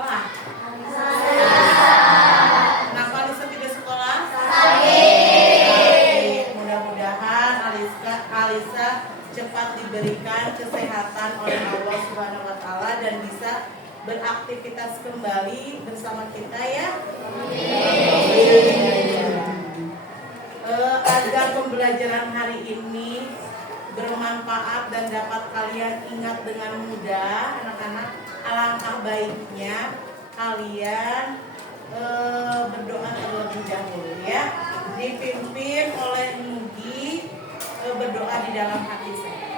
sekolah? Kenapa Alisa tidak sekolah? Mudah-mudahan Alisa cepat diberikan kesehatan oleh Allah Subhanahu wa taala dan bisa beraktivitas kembali bersama kita ya. Agar pembelajaran hari ini bermanfaat dan dapat kalian ingat dengan mudah, anak-anak, alangkah baiknya kalian berdoa terlebih dahulu ya, dipimpin oleh Nugi berdoa di dalam hati saya.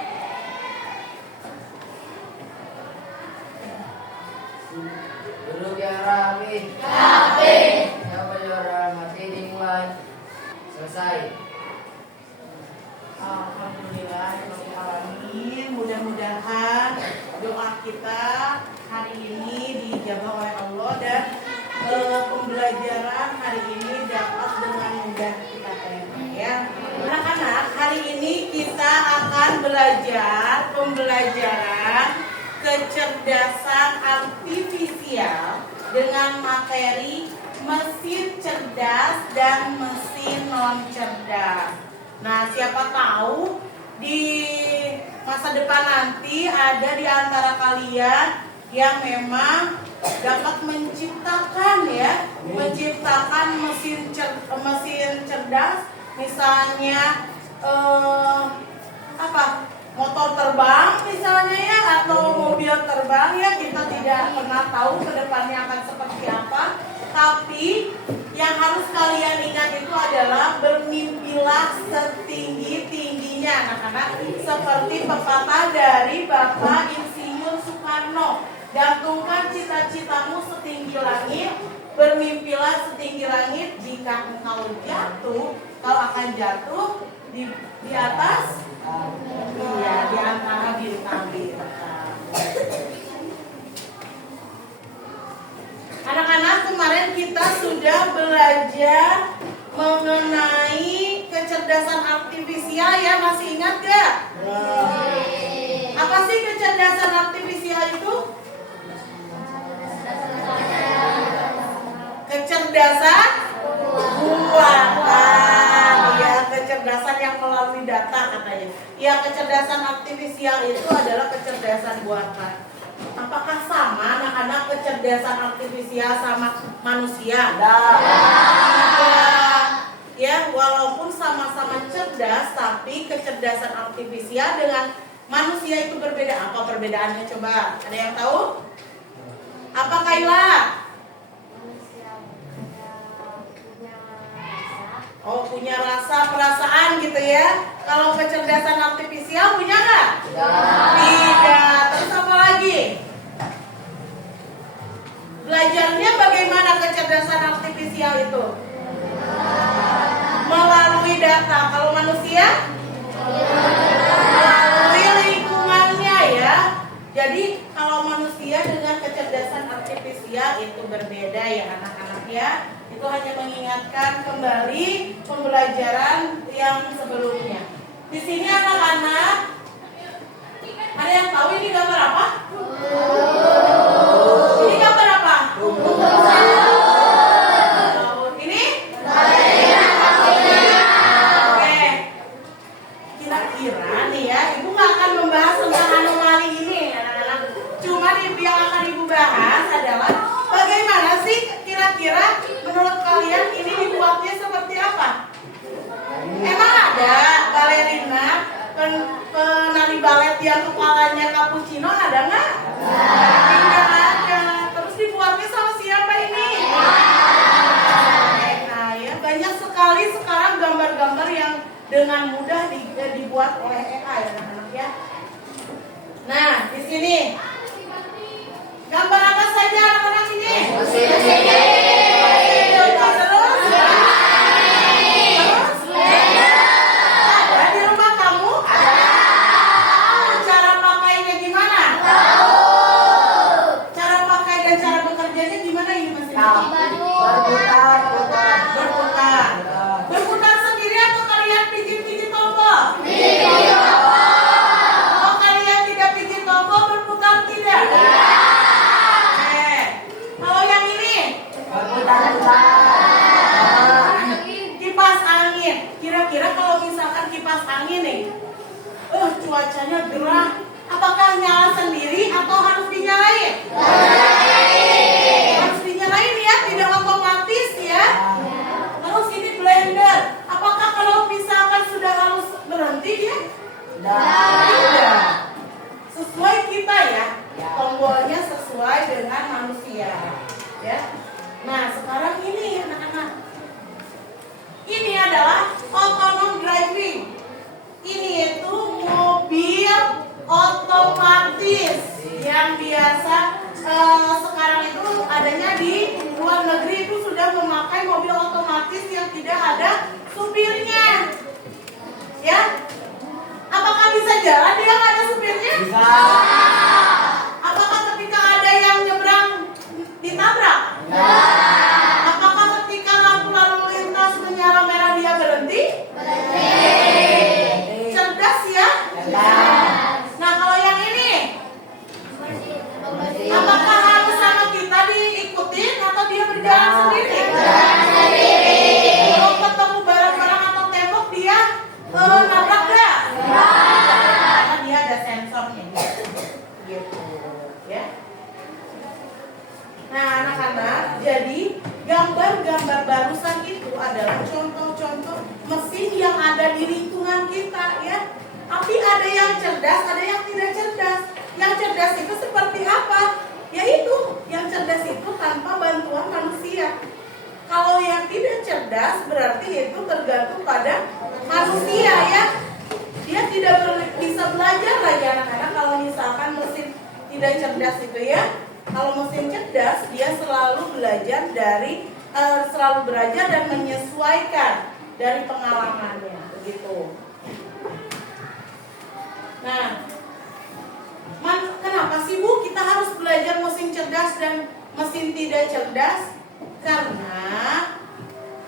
Dulu yang rapi, siapa yang mati dimulai selesai. Alhamdulillahirobbilalamin. Mudah-mudahan doa kita hari ini dijabah oleh Allah dan pembelajaran hari ini dapat dengan mudah kita terima ya. Anak-anak, hari ini kita akan belajar pembelajaran kecerdasan artifisial dengan materi mesin cerdas dan mesin non cerdas. Nah, siapa tahu di masa depan nanti ada di antara kalian yang memang dapat menciptakan mesin cerdas, misalnya motor terbang misalnya ya, atau mobil terbang ya, kita tidak pernah tahu ke depannya akan seperti apa. Tapi yang harus kalian ingat itu adalah bermimpilah setinggi-tingginya anak-anak, seperti pepatah dari Bapak Insinyur Soekarno. Gantungkan cita-citamu setinggi langit, bermimpilah setinggi langit. Jika engkau jatuh, kau akan jatuh di atas, di antara bintang-bintang. Anak-anak, kemarin kita sudah belajar mengenai kecerdasan artifisial ya, masih ingat gak? Apa sih kecerdasan artifisial itu? Kecerdasan buatan, ya, kecerdasan yang melalui data katanya. Ya, kecerdasan artifisial itu adalah kecerdasan buatan. Apakah sama anak-anak kecerdasan artifisial sama manusia? Ya, walaupun sama-sama cerdas, tapi kecerdasan artifisial dengan manusia itu berbeda. Apa perbedaannya coba? Ada yang tahu? Apa Kayla? Oh, punya rasa, perasaan gitu ya. Kalau kecerdasan artifisial punya nggak? Tidak. Terus apa lagi? Belajarnya bagaimana kecerdasan artifisial itu? Melalui data. Kalau manusia? Melalui lingkungannya ya. Jadi kalau manusia dengan kecerdasan artifisial itu berbeda ya anak-anak ya. Itu hanya mengingatkan kembali pembelajaran yang sebelumnya. Di sini anak-anak, ada yang tahu ini gambar apa? Ini gambar apa? Ini? Oke. Kira-kira nih ya, Ibu nggak akan membahas tentang anomali ini anak-anak. Cuma yang akan Ibu bahas adalah bagaimana sih kira-kira menurut kalian ini dibuatnya seperti apa? Emang ada balerina, penari balet yang kepalanya cappuccino, ada nggak? Tidak ada. Terus dibuatnya sama siapa ini? Nah ya, banyak sekali sekarang gambar-gambar yang dengan mudah dibuat oleh AI anak-anak ya. Nah, di sini gambar apa saja anak-anak ini? Berputar sendiri atau kalian pijit-pijit tombol? Oh, kalian tidak pijit tombol, berputar tidak? Ya. Nah, sekarang ini anak-anak. Ini adalah autonomous driving. Ini itu mobil otomatis yang biasa sekarang itu adanya di luar negeri, itu sudah memakai mobil otomatis yang tidak ada supirnya. Ya, apakah bisa jalan dia nggak ada supirnya? Bisa. Apakah ketika ada yang nyebrang ditabrak? Apakah ketika lampu lalu lintas menyala merah dia berhenti? Cerdas ya? Nah, kalau yang ini, apakah harus sama kita diikutin atau dia berjalan sendiri? Kalau ketemu barang-barang atau tembok dia nabrak nggak? Karena dia ada sensornya. Gitu, ya. Nah, anak-anak, jadi gambar-gambar barusan itu adalah contoh-contoh mesin yang ada di lingkungan kita, ya. Tapi ada yang cerdas, ada yang tidak cerdas. Yang cerdas itu seperti apa? Yaitu yang cerdas itu tanpa bantuan manusia. Kalau yang tidak cerdas berarti itu tergantung pada manusia, ya. Dia tidak bisa belajar lagi anak-anak kalau misalkan mesin tidak cerdas itu, ya. Kalau mesin cerdas dia selalu belajar dan menyesuaikan dari pengalamannya, begitu. Nah, kenapa sih Bu kita harus belajar mesin cerdas dan mesin tidak cerdas? Karena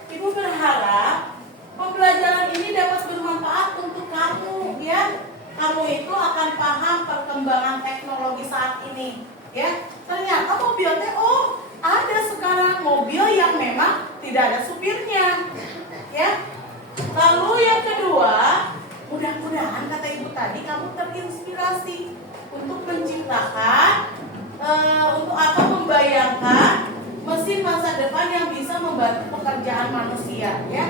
Ibu berharap pembelajaran ini dapat bermanfaat untuk kamu, ya. Kamu itu akan paham perkembangan teknologi saat ini, ya. Ternyata mobilnya, ada sekarang mobil yang memang tidak ada supirnya, ya. Lalu yang kedua, mudah-mudahan kata Ibu tadi kamu terinspirasi untuk menciptakan, membayangkan mesin masa depan yang bisa membantu pekerjaan manusia, ya.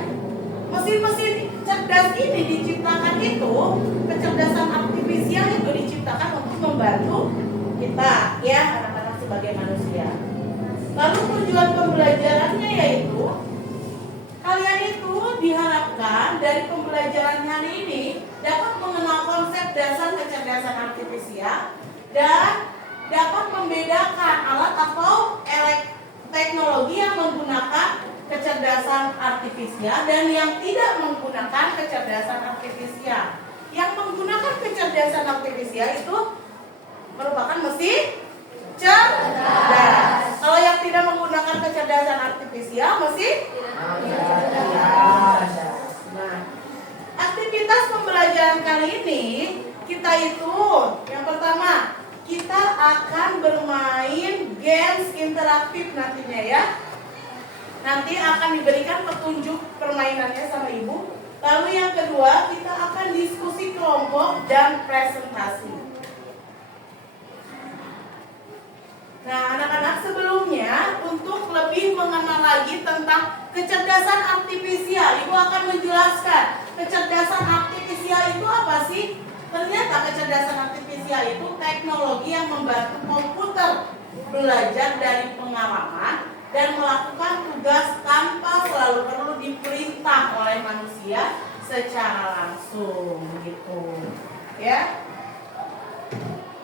Mesin-mesin cerdas ini diciptakan itu, kecerdasan artifisial itu diciptakan untuk membantu kita, ya, anak-anak sebagai manusia. Lalu tujuan pembelajarannya yaitu kalian itu diharapkan dari pembelajaran hari ini dapat mengenal konsep dasar kecerdasan artifisial dan dapat membedakan alat atau teknologi yang menggunakan kecerdasan artifisial dan yang tidak menggunakan kecerdasan artifisial. Yang menggunakan kecerdasan artifisial itu merupakan mesin cerdas. Kalau yang tidak menggunakan kecerdasan artifisial mesin cerdas. Nah, aktivitas pembelajaran kali ini kita itu yang pertama, kita akan bermain games interaktif nantinya, ya. Nanti akan diberikan petunjuk permainannya sama Ibu. Lalu yang kedua, kita akan diskusi kelompok dan presentasi. Nah, anak-anak, sebelumnya untuk lebih mengenal lagi tentang kecerdasan artifisial, Ibu akan menjelaskan kecerdasan artifisial itu apa sih? Ternyata kecerdasan artifisial itu teknologi yang membantu komputer belajar dari pengalaman dan melakukan tugas tanpa selalu perlu diperintah oleh manusia secara langsung, gitu, ya.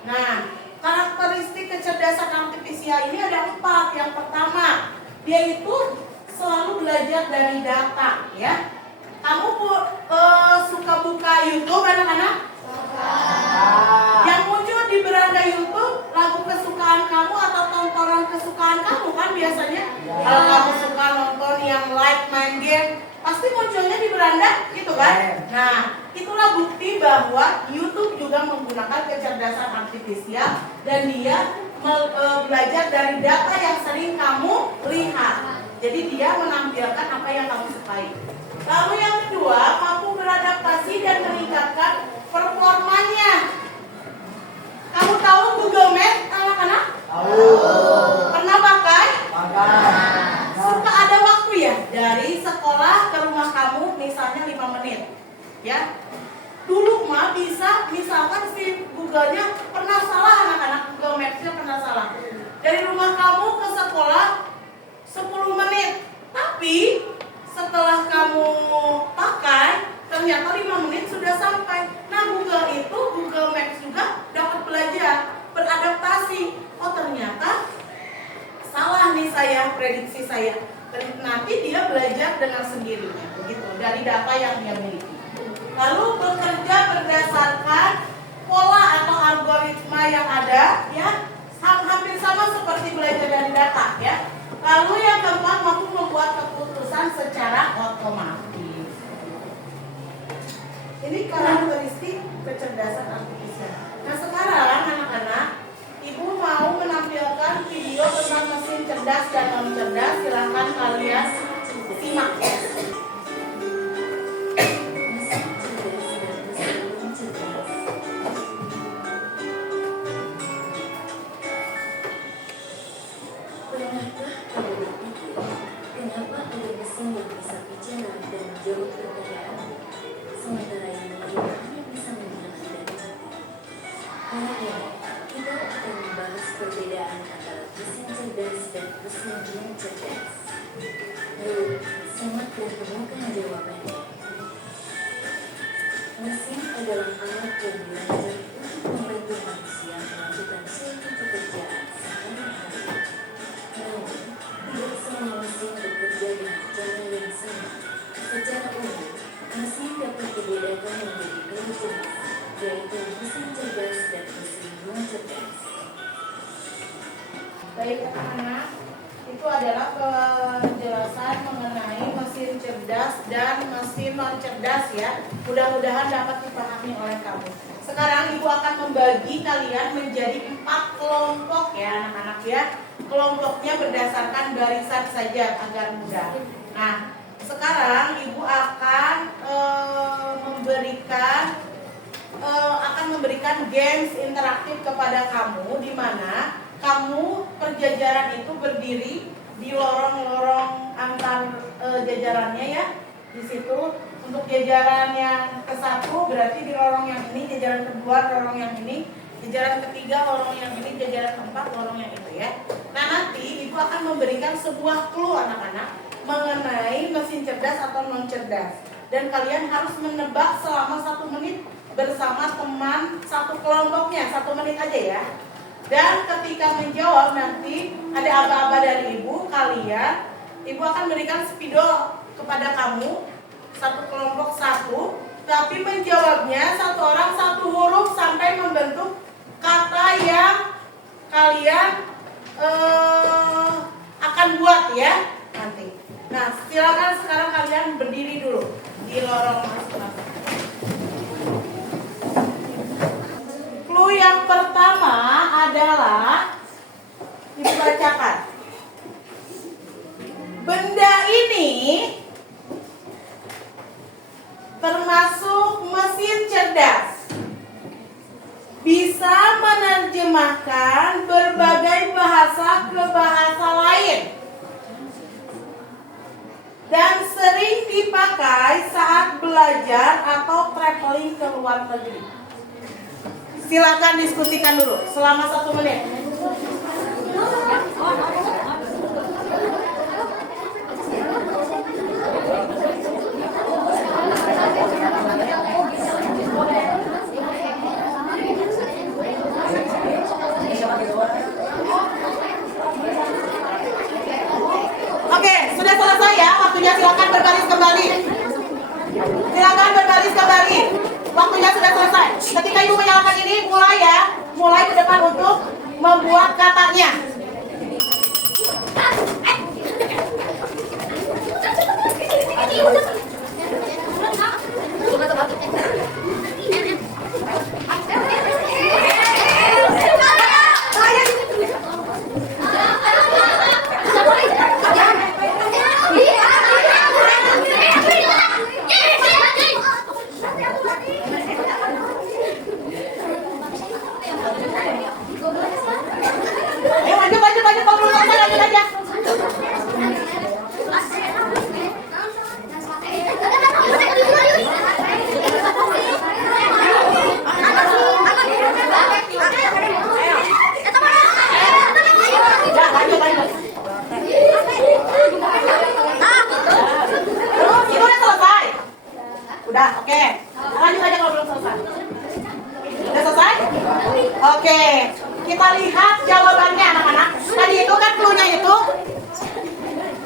Nah, karakteristik kecerdasan artifisial ini ada 4. Yang pertama, dia itu selalu belajar dari data, ya. Kamu suka buka YouTube, anak-anak? Yang muncul di beranda YouTube lagu kesukaan kamu atau tontonan kesukaan kamu kan biasanya. Kalau kamu suka nonton yang live main game, pasti munculnya di beranda, gitu kan? Nah, itulah bukti bahwa YouTube juga menggunakan kecerdasan artifisial dan dia belajar dari data yang sering kamu lihat. Jadi dia menampilkan apa yang kamu sukai. Lalu yang kedua, mampu beradaptasi dan meningkatkan performanya. Kamu tahu Google Maps, anak-anak? Tahu. Pernah pakai? Pakai. Suka ada waktu ya, dari sekolah ke rumah kamu misalnya 5 menit, ya. Dulu mah bisa, misalkan si Google-nya pernah salah, anak-anak, Google Maps-nya pernah salah. Dari rumah kamu ke sekolah ya prediksi saya. Nanti dia belajar dengan sendirinya, begitu dari data yang dia miliki. Lalu bekerja berdasarkan pola atau algoritma yang ada, ya hampir sama seperti belajar dari data, ya. Lalu yang keempat, mampu membuat keputusan secara otomatis. Ini karakteristik kecerdasan artifisial. Nah sekarang anak-anak, ibu mau menampilkan video tentang mesin cerdas dan non cerdas. Silahkan kalian simak. Kenapa ada mesin yang bisa bicara dan menjawab pertanyaan, sementara yang lain hanya bisa mendengar dan mengerti? Hari ini, kita akan membahas perbedaan antara mesin cerdas dan mesin non cerdas. Lalu, simak dan temukan jawabannya. Mesin adalah alat yang belajar untuk membantu manusia melakukan suatu pekerjaan sehari-hari. Namun, tidak semua mesin bekerja dengan cara yang sama. Secara umum, mesin dapat dibedakan menjadi dua jenis, yaitu mesin cerdas dan mesin non cerdas. Baik anak-anak, itu adalah penjelasan mengenai mesin cerdas dan mesin non cerdas ya. Mudah-mudahan dapat dipahami oleh kamu. Sekarang ibu akan membagi kalian menjadi 4 kelompok ya anak-anak ya. Kelompoknya berdasarkan barisan saja agar mudah. Nah, sekarang ibu akan memberikan games interaktif kepada kamu, di mana kamu perjajaran itu berdiri di lorong-lorong antar jajarannya ya. Di situ untuk jajaran yang ke-1 berarti di lorong yang ini, jajaran kedua lorong yang ini, jajaran ketiga lorong yang ini, jajaran keempat lorong yang itu ya. Nah nanti ibu akan memberikan sebuah clue anak-anak mengenai mesin cerdas atau non cerdas, dan kalian harus menebak selama 1 menit bersama teman satu kelompoknya, 1 menit aja ya. Dan ketika menjawab nanti ada aba-aba dari ibu, ibu akan berikan spidol kepada kamu, satu kelompok 1, tapi menjawabnya 1 orang 1 huruf sampai membentuk kata yang kalian akan buat ya nanti. Nah silakan sekarang kalian berdiri dulu di lorong masing-masing. Clue yang pertama adalah ibu bacakan. Benda ini termasuk mesin cerdas, bisa menerjemahkan berbagai bahasa ke bahasa lain, dan sering dipakai saat belajar atau traveling ke luar negeri. Silakan diskusikan dulu selama 1 menit. Oke, sudah selesai ya waktunya, silakan berbaris kembali. Silakan berbaris kembali. Waktunya sudah selesai. Ketika ibu menyalakan ini, mulai ke depan untuk membuat katanya. Ayo lanjut, lanjut aja.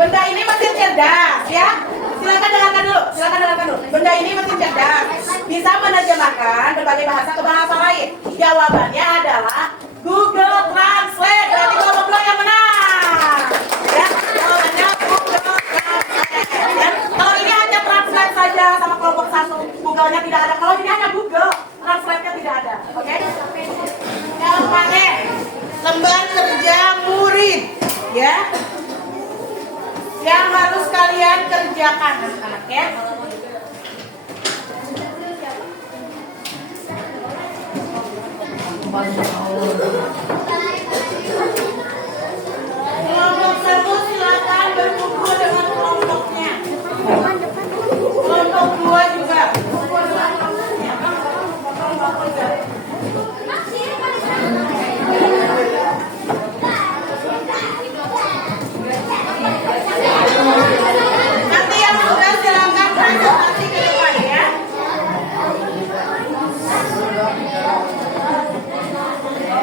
Benda ini mesin cerdas, ya. Silakan dengarkan dulu. Benda ini mesin cerdas, bisa menerjemahkan berbagai bahasa ke bahasa lain. Jawabannya adalah Google Translate. Berarti kelompok dua yang menang. Ya, jawabannya Google Translate. Ya. Kalau ini hanya translate saja sama kelompok satu, Google-nya tidak ada. Kalau ini hanya Google, Translate-nya tidak ada. Oke? Yang pakai lembar kerja murid, ya. Yang harus kalian kerjakan, anak-anak, ya. Kelompok satu silakan berkumpul dengan kelompoknya. Kelompok dua juga. Kumpul dengan kelompoknya. Nanti yang sudah silakan presentasi ke depan, ya.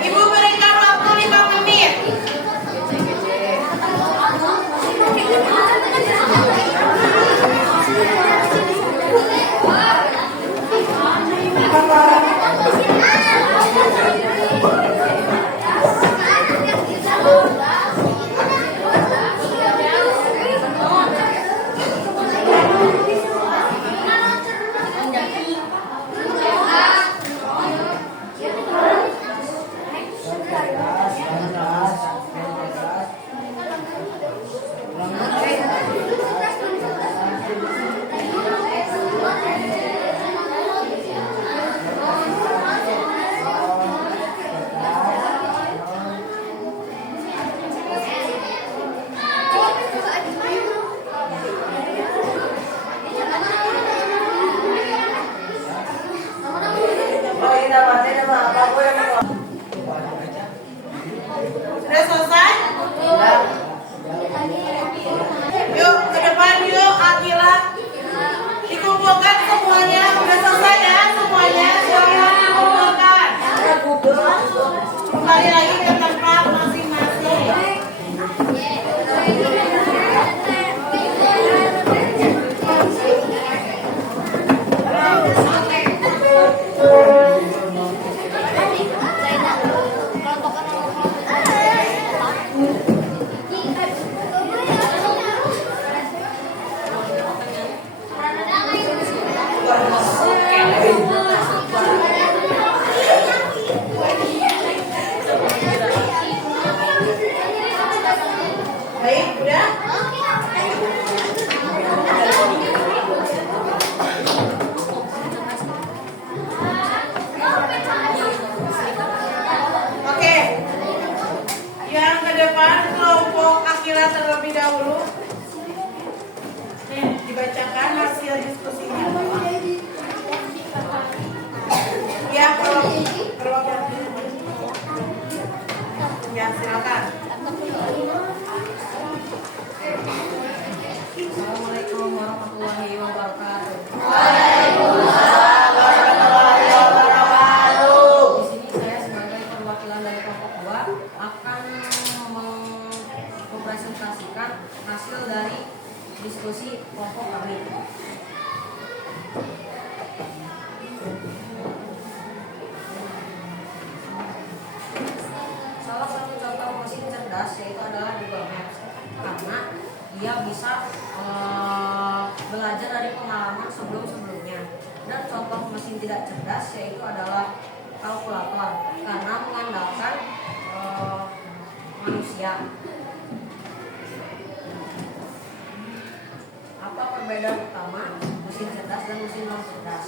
Ibu berikan waktu 5 menit. Sudah selesai? Yuk ke depan yuk, Akila. Dikumpulkan semuanya. Sudah selesai ya semuanya. Silakan dikumpulkan. Kembali lagi ke tempat masing-masing. Baik, udah? Oke. Yang ke depan kelompok Akila terlebih dahulu. Nih, dibacakan hasil diskusinya. Ya, perwakilan. Ya, silakan. Assalamualaikum warahmatullahi wabarakatuh. Waalaikumsalam warahmatullahi wabarakatuh. Di sini saya sebagai perwakilan dari kelompok 2 akan mempresentasikan hasil dari diskusi kelompok kami. Salah satu contoh mesin cerdas yaitu adalah Google Maps, karena dia bisa belajar dari pengalaman sebelum-sebelumnya. Dan contoh mesin tidak cerdas yaitu adalah kalkulator, karena mengandalkan manusia. Apa perbedaan utama mesin cerdas dan mesin non cerdas?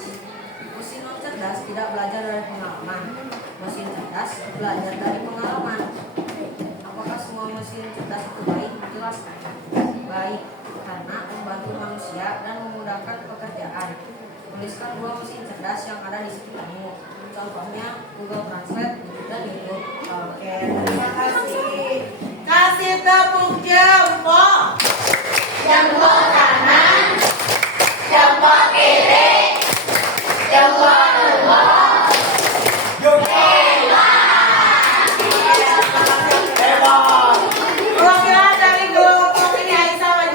Mesin non cerdas tidak belajar dari pengalaman. Mesin cerdas belajar dari pengalaman. Apakah semua mesin cerdas itu baik? Jelas baik, karena membantu manusia dan memudahkan pekerjaan. Tuliskan 2 mesin cerdas yang ada di sekitarmu. Contohnya Google Translate dan YouTube. Oke, terima kasih. Kasih tepuk jempol. Jempol kanan, jempol kiri, jempol kedua. Perwakilan dari kelompok ini Aisyah maju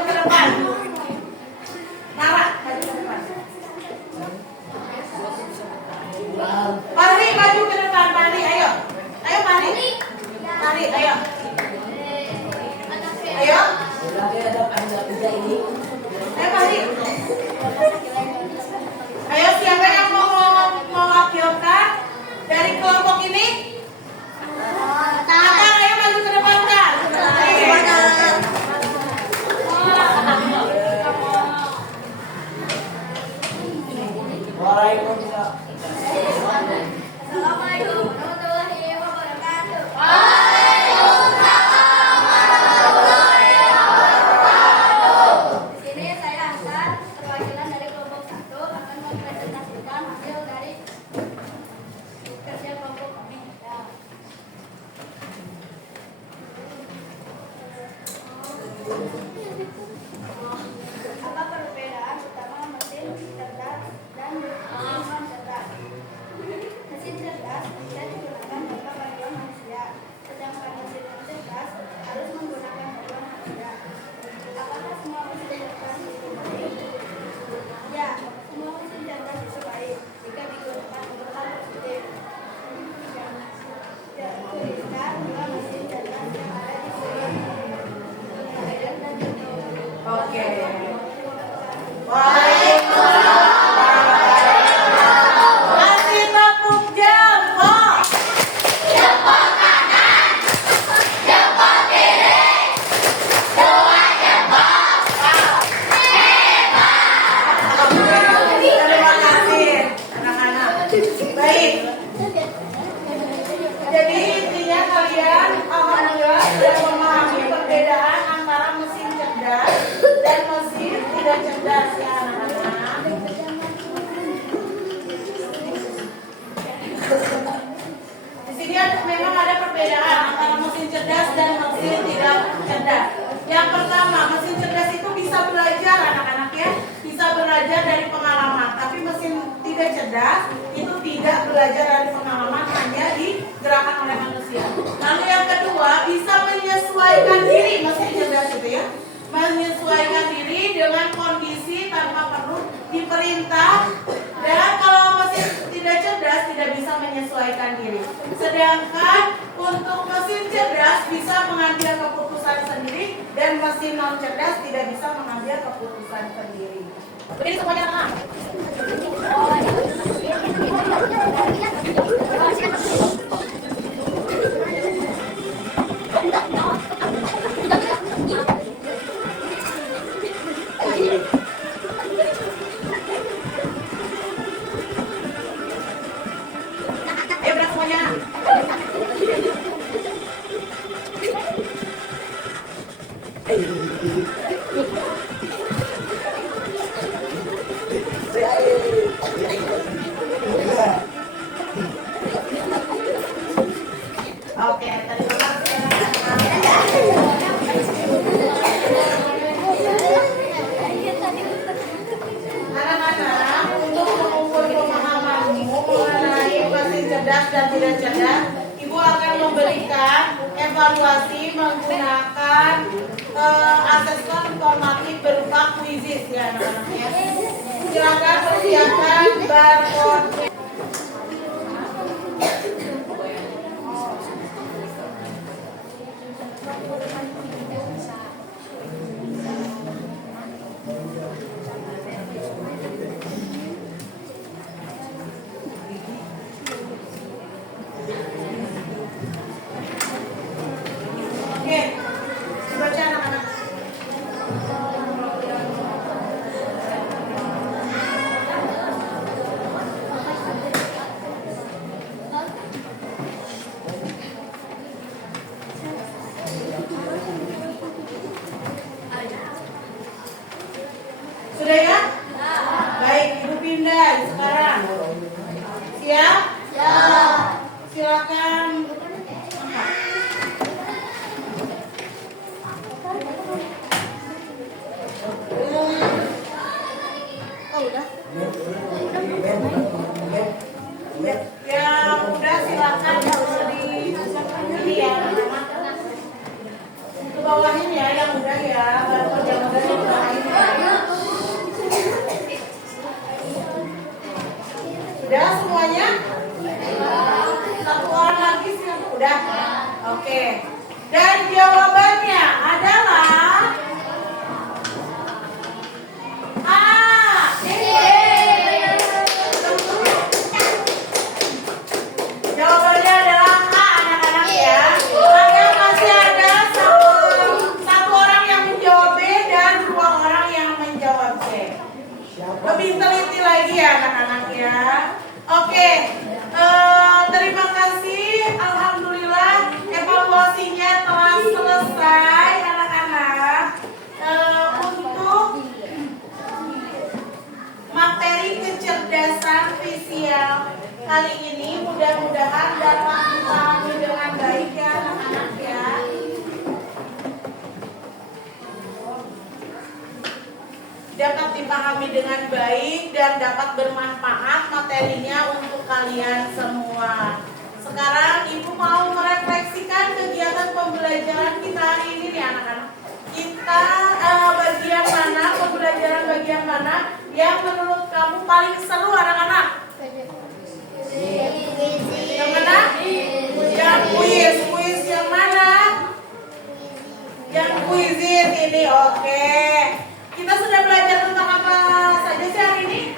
Apa perbedaan utama mesin cerdas dan mesin non cerdas? Mesin cerdas bisa digunakan tanpa bantuan manusia, sedangkan mesin non cerdas harus menggunakan bantuan manusia. Apakah semua mesin cerdas itu baik? Ya, semua mesin cerdas itu baik jika digunakan untuk hal positif. Ya, tuliskan dua mesin cerdas yang ada di sini. Oke. Waalaikumsalam. Kasih tepuk jempol. Terima kasih anak-anak. Baik. Jadi intinya kalian alhamdulillah sudah memahami perbedaan antara mesin cerdas dan mesin tidak cerdas ya anak-anak. Di sini memang ada perbedaan antara mesin cerdas dan mesin tidak cerdas. Yang pertama, mesin cerdas itu bisa belajar anak-anak ya, bisa belajar dari pengalaman. Tapi mesin tidak cerdas itu tidak belajar dari pengalaman, hanya digerakkan oleh manusia. Lalu yang kedua, bisa menyesuaikan diri mesin cerdas itu ya, menyesuaikan diri dengan kondisi tanpa perlu diperintah. Dan kalau mesin tidak cerdas tidak bisa menyesuaikan diri. Sedangkan untuk mesin cerdas bisa mengambil keputusan sendiri dan mesin non cerdas tidak bisa mengambil keputusan sendiri. Berdiri semuanya anak. Ayo berat semuanya. Oke, terima kasih anak-anak. Untuk mengukur pemahamanmu mengenai mesin cerdas dan tidak cerdas, Ibu akan memberikan evaluasi menggunakan asesmen formatif berupa kuisis ya anak-anak ya. Silakan persiapkan barcode. Oke, baca anak-anak. Sudah ya? Baik, Ibu pindah sekarang. Siap? Siap. Silakan. Oh, udah. Yang udah silakan di ya. Ke bawahin ya yang udah ya, baru yang udah di bawahin ya. Udah semuanya? Satu orang lagi sih udah. Oke. Dan jawabannya adalah A. Jawabannya adalah A anak-anak ya. Maka masih ada satu orang yang menjawab B dan dua orang yang menjawab C. Lebih teliti lagi ya anak-anak ya. Oke, terima kasih. Alhamdulillah evaluasinya telah selesai anak-anak. Untuk materi kecerdasan visual kali ini mudah-mudahan dapat dipahami dengan baik ya anak-anak ya. dapat dipahami dengan baik dan dapat bermanfaat materinya untuk kalian semua. Sekarang Ibu mau merefleksikan kegiatan pembelajaran kita hari ini nih anak-anak. Kita bagian mana, pembelajaran bagian mana yang menurut kamu paling seru anak-anak? Yang mana? Yang kuis. Kuis yang mana? Yang kuisin ini, oke. Kita sudah belajar tentang apa saja sih hari ini?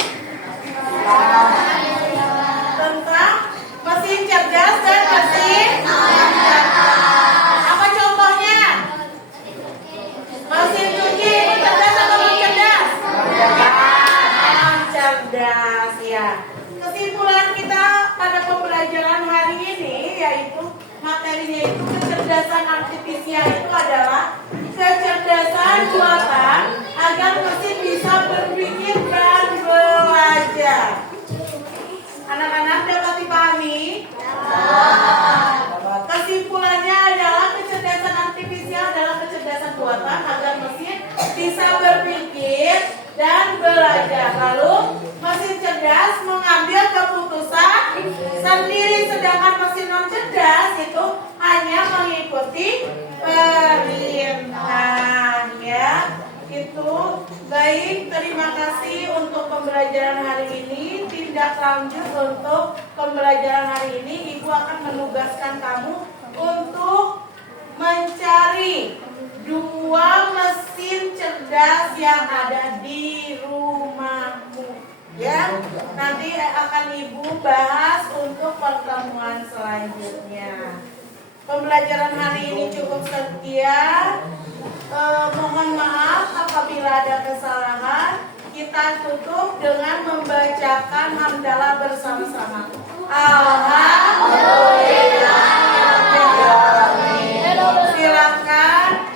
Tentang mesin cerdas dan mesin apa contohnya? Mesin cuci cerdas atau belum cerdas? Cerdas ya. Kesimpulan kita pada pembelajaran hari ini yaitu materinya itu kecerdasan artifisial itu adalah kecerdasan buatan agar mesin bisa berpikir dan belajar. Anak-anak dapat dipahami? Kesimpulannya adalah kecerdasan artifisial adalah kecerdasan buatan agar mesin bisa berpikir dan belajar. Lalu mesin cerdas mengambil keputusan sendiri, sedangkan mesin non cerdas itu hanya mengikuti perintah ya. Itu baik, terima kasih untuk pembelajaran hari ini. Tindak lanjut untuk pembelajaran hari ini, Ibu akan menugaskan kamu untuk mencari 2 mesin cerdas yang ada di rumahmu ya. Nanti akan Ibu bahas untuk pertemuan selanjutnya. Pembelajaran hari ini cukup sekian. Mohon maaf apabila ada kesalahan. Kita tutup dengan membacakan hamdalah bersama-sama. Alhamdulillah. Silakan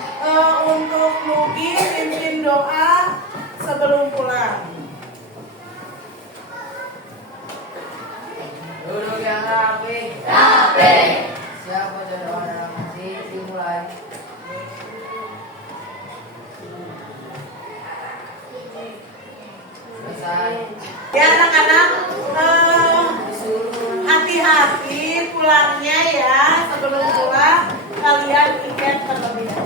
untuk Nugi pimpin doa sebelum pulang. Duduk yang rapi. Siapa jodoh dalam hati dimulai. Selesai. Ya anak-anak, hati-hati pulangnya ya. Sebelum pulang kalian ingat terlebih dahulu.